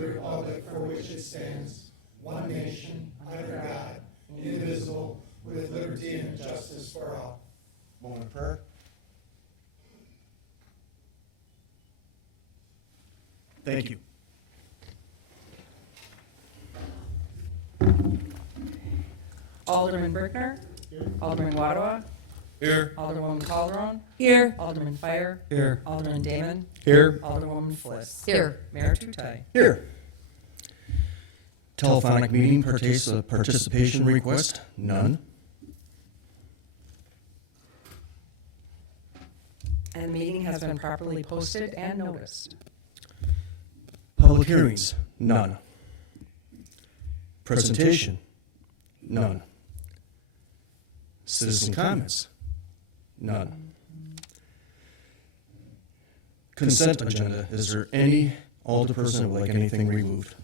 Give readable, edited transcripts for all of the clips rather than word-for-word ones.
the republic for which it stands, one nation, under God, indivisible, with liberty and justice for all. Moment of prayer. Thank you. Alderman Brickner. Alderman Waddwa. Here. Alderwoman Calderon. Here. Alderman Fire. Here. Alderman Damon. Here. Alderwoman Fliss. Here. Mayor Tutai. Here. Telephonic meeting participation request, none. And the meeting has been properly posted and noticed. Public hearings, none. Presentation, none. Citizen comments, none. Consent agenda, is there any alderperson that would like anything removed?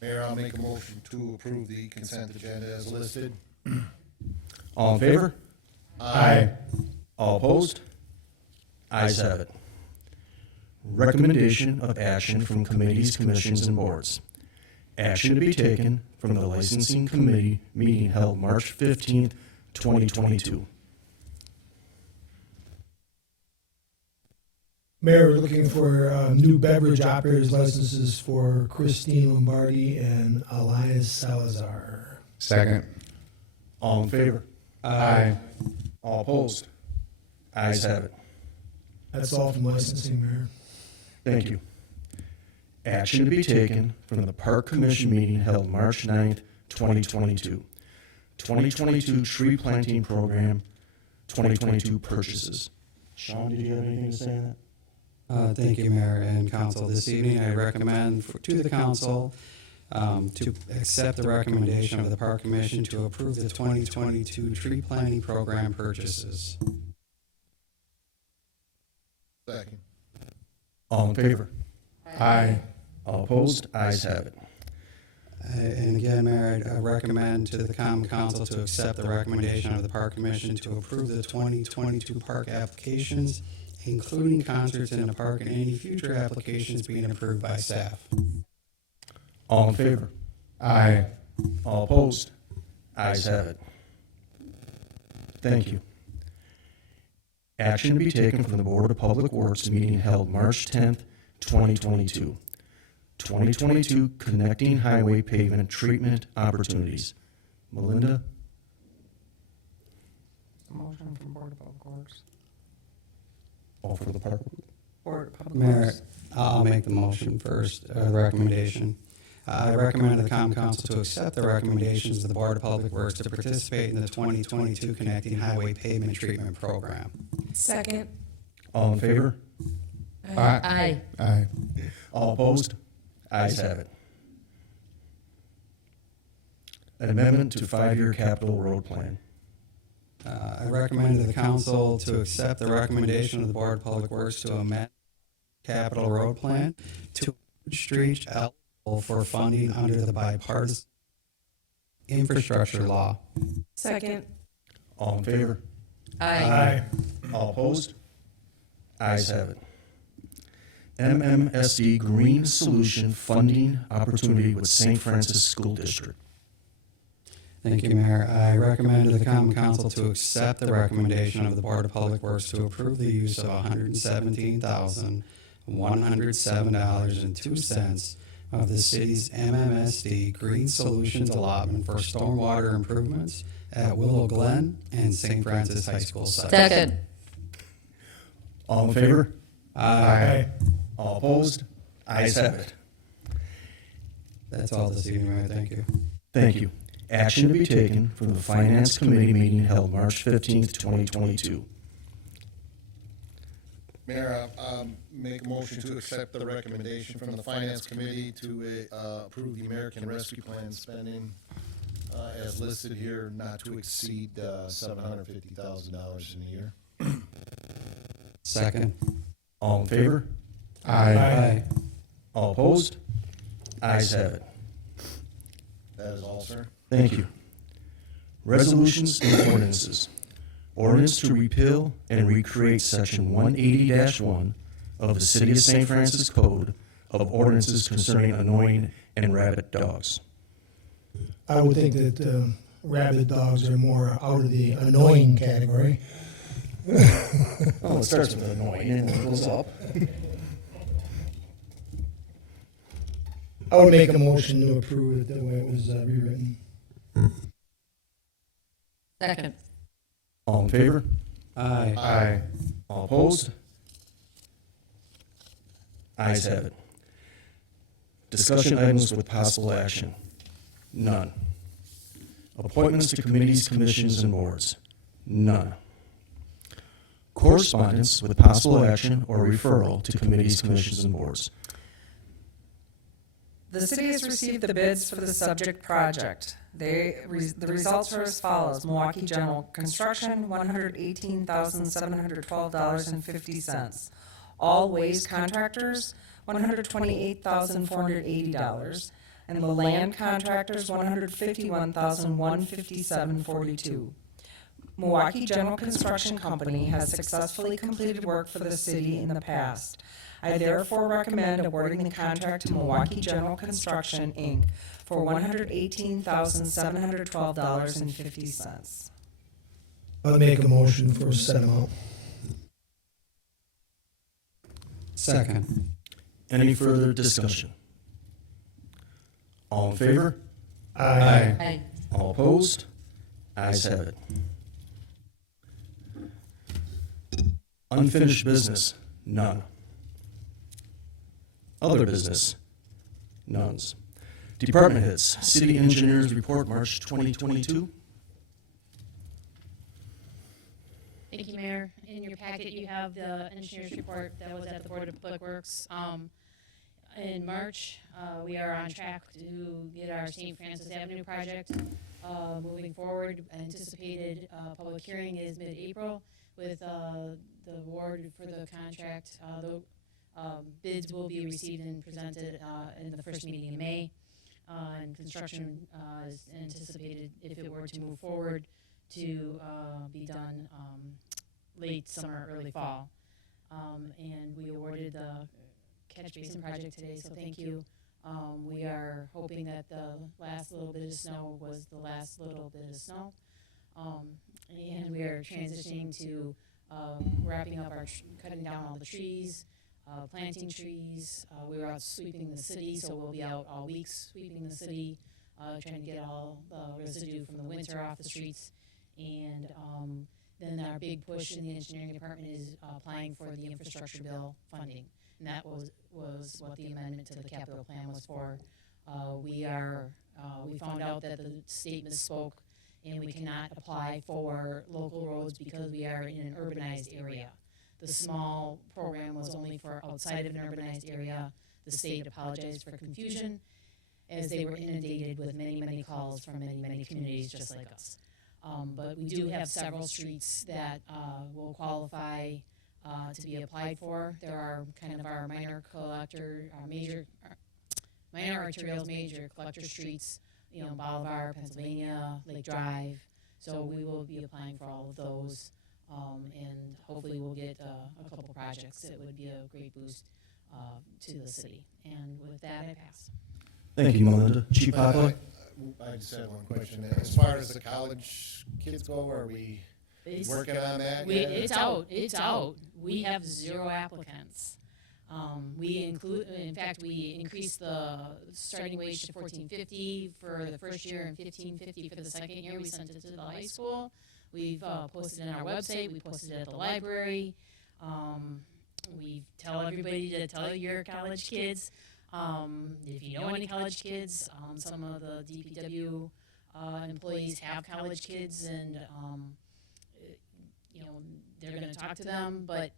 Mayor, I'll make a motion to approve the consent agenda as listed. All in favor? Aye. All opposed? Ayes have it. Recommendation of action from committees, commissions, and boards. Action to be taken from the licensing committee meeting held March 15th, 2022. Mayor, we're looking for new beverage operators licenses for Christine Lombardi and Elias Salazar. Second. All in favor? Aye. All opposed? Ayes have it. That's all from licensing, Mayor. Thank you. Action to be taken from the Park Commission meeting held March 9th, 2022. 2022 tree planting program, 2022 purchases. Sean, did you have anything to say on that? Thank you, Mayor and Council. This evening, I recommend to the Council to accept the recommendation of the Park Commission to approve the 2022 tree planting program purchases. Second. All in favor? Aye. All opposed? Ayes have it. And again, Mayor, I recommend to the Common Council to accept the recommendation of the Park Commission to approve the 2022 park applications, including concerts in the park and any future applications being approved by staff. All in favor? Aye. All opposed? Ayes have it. Thank you. Action to be taken from the Board of Public Works meeting held March 10th, 2022. 2022 Connecting Highway Pavement Treatment Opportunities. Melinda? Motion from Board of Public Works. All for the park? Board of Public Mayor, Works. I'll make the motion first, the recommendation. I recommend the Common Council to accept the recommendations of the Board of Public Works to participate in the 2022 Connecting Highway Pavement Treatment Program. Second. All in favor? Aye. Aye. All opposed? Ayes have it. An amendment to five-year capital road plan. I recommend to the Council to accept the recommendation of the Board of Public Works to amend Capital Road Plan to street eligible for funding under the bipartisan infrastructure law. Second. All in favor? Aye. All opposed? Ayes have it. MMSD Green Solution Funding Opportunity with St. Francis School District. Thank you, Mayor. I recommend to the Common Council to accept the recommendation of the Board of Public Works to approve the use of $117,107.02 of the city's MMSD Green Solutions allotment for stormwater improvements at Willow Glen and St. Francis High School site. Second. All in favor? Aye. All opposed? Ayes have it. That's all this evening, Mayor. Thank you. Thank you. Action to be taken from the Finance Committee meeting held March 15th, 2022. Mayor, I'll make a motion to accept the recommendation from the Finance Committee to approve the American Rescue Plan spending as listed here, not to exceed $750,000 in a year. Second. All in favor? Aye. All opposed? Ayes have it. That is all, sir. Thank you. Resolutions and ordinances. Ordinance to repeal and recreate Section 180-1 of the City of St. Francis Code of ordinances concerning annoying and rabid dogs. I would think that rabid dogs are more out of the annoying category. Oh, it starts with annoying and it goes up. I would make a motion to approve it the way it was rewritten. Second. All in favor? Aye. All opposed? Ayes have it. Discussion items with possible action. None. Appointments to committees, commissions, and boards. None. Correspondence with possible action or referral to committees, commissions, and boards. The city has received the bids for the subject project. The results are as follows. Milwaukee General Construction, $118,712.50. All Ways Contractors, $128,480. And the Land Contractors, $151,157.42. Milwaukee General Construction Company has successfully completed work for the city in the past. I therefore recommend awarding the contract to Milwaukee General Construction, Inc. for $118,712.50. I'll make a motion for set amount. Second. Any further discussion? All in favor? Aye. Aye. All opposed? Ayes have it. Unfinished business, none. Other business, nones. Department heads, city engineers report, March 2022. Thank you, Mayor. In your packet, you have the engineer's report that was at the Board of Public Works. In March, we are on track to get our St. Francis Avenue project moving forward. Anticipated public hearing is mid-April with the award for the contract. The bids will be received and presented in the first meeting in May. And construction is anticipated, if it were to move forward, to be done late summer, early fall. And we awarded the catch basin project today, so thank you. We are hoping that the last little bit of snow was the last little bit of snow. And we are transitioning to wrapping up our, cutting down all the trees, planting trees. We were out sweeping the city, so we'll be out all week sweeping the city, trying to get all the residue from the winter off the streets. And then our big push in the engineering department is applying for the infrastructure bill funding. And that was what the amendment to the capital plan was for. We found out that the state misspoke and we cannot apply for local roads because we are in an urbanized area. The small program was only for outside of an urbanized area. The state apologized for confusion as they were inundated with many, many calls from many, many communities just like us. But we do have several streets that will qualify to be applied for. There are kind of our minor arterials, major collector streets, Bolivar, Pennsylvania, Lake Drive. So we will be applying for all of those. And hopefully we'll get a couple projects. It would be a great boost to the city. And with that, I pass. Thank you, Melinda. Chief Papa? I just had one question. As far as the college kids go, are we working on that yet? It's out. It's out. We have 0 applicants. We increased the starting wage to $14.50 for the first year and $15.50 for the second year. We sent it to the high school. We've posted it on our website. We posted it at the library. We tell everybody to tell your college kids. If you know any college kids, some of the DPW employees have college kids, and they're going to talk to them. But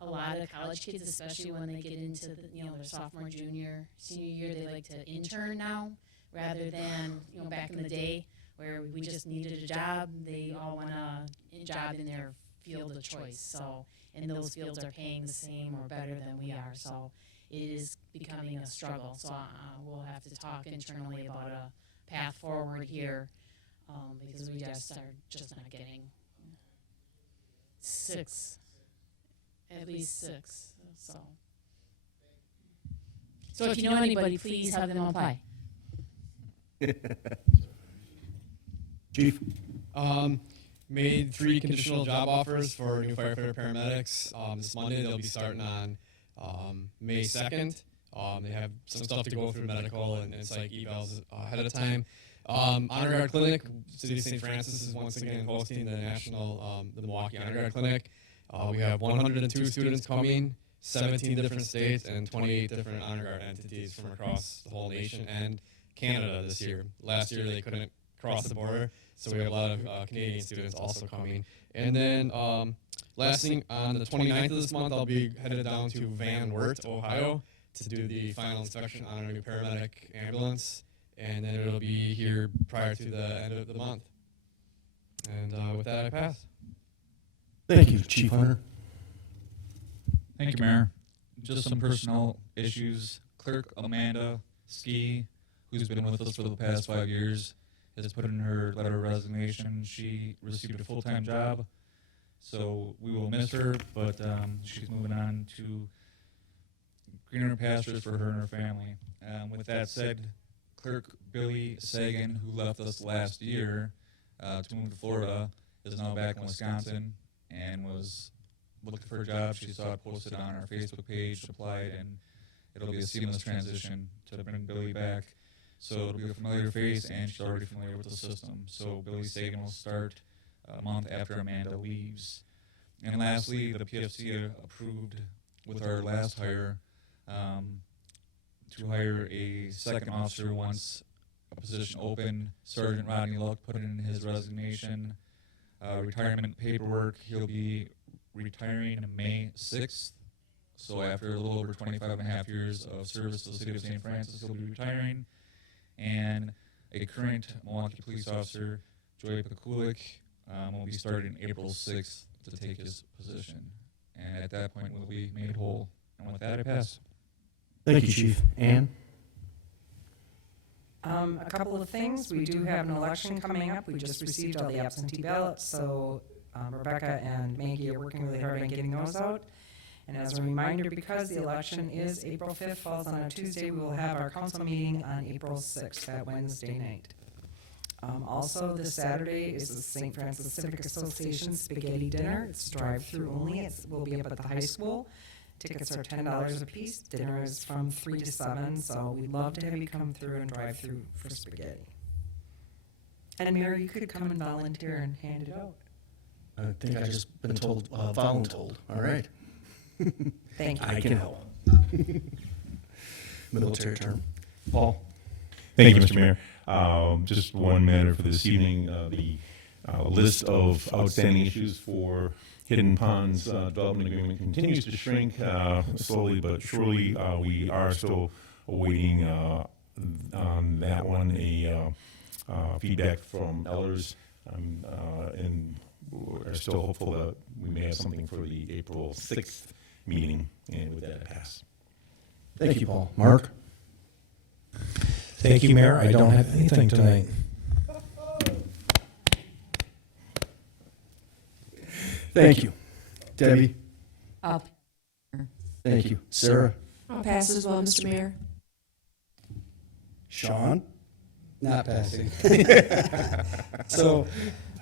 a lot of college kids, especially when they get into their sophomore, junior, senior year, they like to intern now rather than back in the day where we just needed a job. They all want a job in their field of choice. So, and those fields are paying the same or better than we are. So it is becoming a struggle. So we'll have to talk internally about a path forward here because we just are just not getting at least six. So So if you know anybody, please have them apply. Chief? Made 3 conditional job offers for new firefighter paramedics. This Monday, they'll be starting on May 2nd. They have some stuff to go through medical and psych evals ahead of time. Honor Guard Clinic, City of St. Francis is once again hosting the national, the Milwaukee Honor Guard Clinic. We have 102 students coming, 17 different states, and 28 different Honor Guard entities from across the whole nation and Canada this year. Last year, they couldn't cross the border, so we have a lot of Canadian students also coming. And then last thing, on the 29th of this month, I'll be headed down to Van Wert, Ohio, to do the final inspection on our new paramedic ambulance. And then it'll be here prior to the end of the month. And with that, I pass. Thank you, Chief Hunter. Thank you, Mayor. Just some personnel issues. Clerk Amanda Ski, who's been with us for the past 5 years, has put in her letter of resignation. She received a full-time job, so we will miss her, but she's moving on to greener pastures for her and her family. With that said, Clerk Billy Sagan, who left us last year to move to Florida, is now back in Wisconsin and was looking for a job. She saw it posted on our Facebook page, applied, and it'll be a seamless transition to bring Billy back. So it'll be a familiar face, and she's already familiar with the system. So Billy Sagan will start a month after Amanda leaves. And lastly, the PFC approved with our last hire to hire a second officer once a position open. Sergeant Rodney Luck put in his resignation, retirement paperwork. He'll be retiring May 6th. So after a little over 25 and a half years of service to the City of St. Francis, he'll be retiring. And a current Milwaukee police officer, Joy Pekulik, will be starting April 6th to take his position. And at that point, we'll be made whole. And with that, I pass. Thank you, Chief. Ann? A couple of things. We do have an election coming up. We just received all the absentee ballots, so Rebecca and Maggie are working really hard on getting those out. And as a reminder, because the election is April 5th, falls on a Tuesday, we will have our council meeting on April 6th, that Wednesday night. Also, this Saturday is the St. Francis Civic Association Spaghetti Dinner. It's drive-through only. It will be up at the high school. Tickets are $10 a piece. Dinner is from 3 to 7, so we'd love to have you come through and drive through for spaghetti. And Mary, you could come and volunteer and hand it out. I think I just been told, voluntold. All right. Thank you. I can help. Military term. Paul? Thank you, Mr. Mayor. Just one matter for this evening. The list of outstanding issues for Hidden Ponds Development Agreement continues to shrink slowly but surely. We are still awaiting on that one a feedback from Ellers, and we're still hopeful that we may have something for the April 6th meeting, and with that, I pass. Thank you, Paul. Mark? Thank you, Mayor. I don't have anything tonight. Thank you. Debbie? I'll Thank you. Sarah? pass as well, Mr. Mayor. Sean? Not passing. So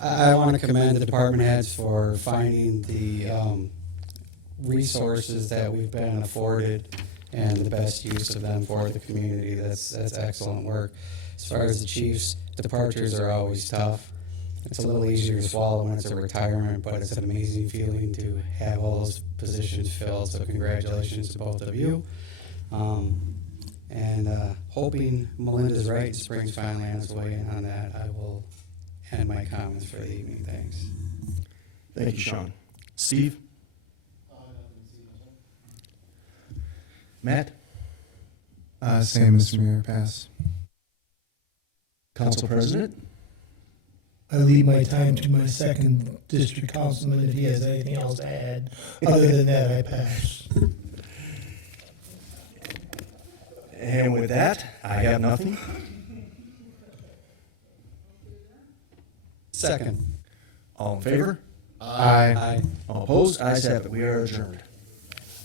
I want to commend the department heads for finding the resources that we've been afforded and the best use of them for the community. That's excellent work. As far as the chief's departures are always tough. It's a little easier to swallow when it's a retirement, but it's an amazing feeling to have all those positions filled. So congratulations to both of you. And hoping Melinda's right and spring's finally on its way in on that, I will end my comments for the evening. Thanks. Thank you, Sean. Steve? Matt? Same, Mr. Mayor, pass. Council President? I leave my time to my second district councilman if he has anything else to add. Other than that, I pass. And with that, I have nothing. Second. All in favor? Aye. All opposed? Ayes have it. We are adjourned.